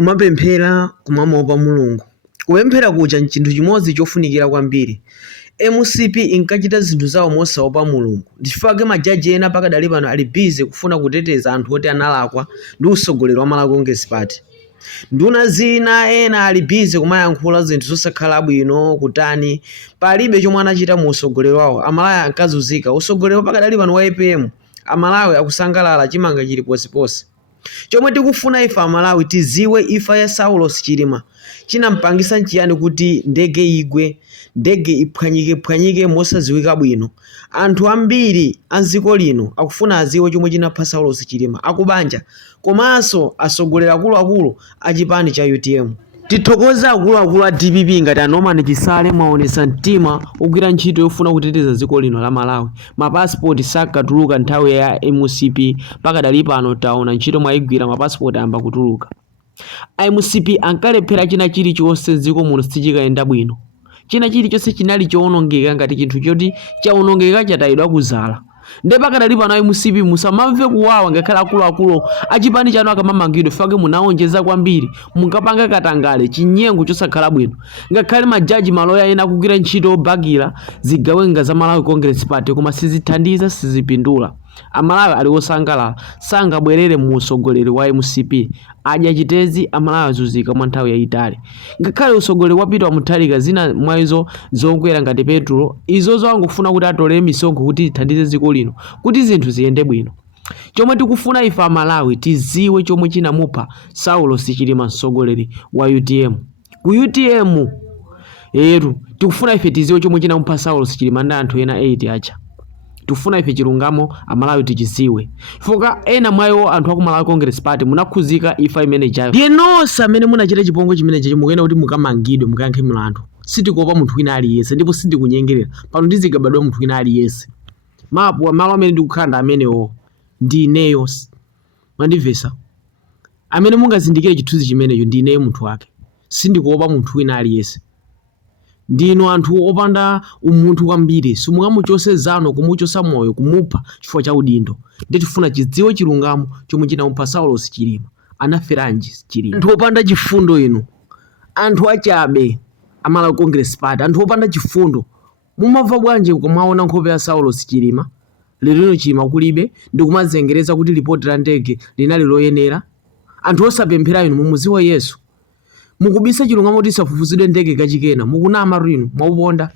Kumapemphera kumamuopa Mulungu. Kupemphera kuja n'chinthu chimodzi chofunikira kwambiri. MCP inkachita zinthu zawo mosaopa Mulungu. Ndichifukwa majaji ena pakadali pano ali busy kufuna kuteteza anthu oti analakwa ndi usogoleri wa Malawi Congress Party. Nduna zina ena ali busy kumayankhula zinthu zosakhala bwino kutani palibe chomwe anachita mu usogoleri wawo. Amalawi ankazunzika. Usogoleri pakadali pano wa APM Amalawi akusangalala chimanga chili posiposi. Chomwe tikufuna ife Amalawi tiziwe ifa ya Saulos Chilima chinampangisa nchiyani kuti ndege igwe, ndege iphwanyike mosaziwika bwino. Anthu ambiri anziko lino akufuna aziwe chomwe chinapha Saulos Chilima akubanja komanso asogolera akuluakulu a chipani cha UTM. Tithokoza akuluakulu a DPP ngati Norman Chisale mwaonesa mtima ogwira ntchito yofuna kuteteza dziko lino la Malawi. Mapasipoti sakatuluka nthawi ya MCP pakadali pano taona ntchito mwayigwira mapasipoti amba kutuluka. MCP ankalephera china chilichonse dziko muno sichikayenda bwino. China chilichonse chinali chowonongeka ngati chinthu choti chawonongeka chatayidwa kuzala. Nde pakadali pano MCP musamamve kuwawa ngakhale akuluakulu achipani chanu akamamangidwe fake munaonjeza kwambiri munkapanga katangale chinyengo chosakhala bwino. Ngakhale majaji maloya ena kugwira ntchito obagira zigawenga za Malawi Congress Party koma sizithandiza sizipindula. Amalawi ali osangalala sangabwerere mu usogoleri wa MCP adya chitezi Amalawi azunzika mwa nthawi yayitali. Ngakhale usogoleri wapita muthalika zina mwayizo zokwera ngati petulo izozo angofuna kuti atolere misonkho kuti ithandize dziko lino kuti zinthu ziyende bwino. Chomwe tikufuna ife Amalawi tiziwe chomwe chinamupha Saulos Chilima msogoleri wa UTM. Ku UTM tikufuna ife tiziwe chomwe chinamupha Saulos Chilima ndi anthu ena 8 acha. Tufuna ife chilungamo Amalawi tichiziwe. Foka ena mwayo anthu aku Malawi Congress Party munakhuzika ifa imene jayo. Ndiye nonse amene munachita chipongwe chimene chechi mukuyenda kuti mukamangidwe mukayankhe milandu. Sitikuopa munthu wina aliyense ndipo sindikunyengerera. Pano ndizigabadwa munthu wina aliyense. Mapu malo amene ndikukhanda amenewo ndi ineyo. Mwandivesa. Amene mungazindikire chithunzi chimenecho ndi ineyo munthu wake. Sindikuopa munthu wina aliyense. Ndino anthu opanda umunthu kwambiri simungamuchose zano kumuchosa moyo kumupha chifukwa cha udindo. Nditifuna chidziwe chilungamo chomwe chinamupha Saulos Chilima anaferanji Chilima. Anthu opanda chifundo ino, anthu achabe Malawi Congress Party, anthu opanda chifundo mumamva bwanji kumaona nkhope ya Saulos Chilima lero Chilima kulibe ndikumazengereza kuti ripoti la ndege linali loyenera. Anthu osapemphera ino mumuziwa Yesu. Mukubisa chilungamo tisafufuzidwe ndege kachikena mukunama rino mwauponda.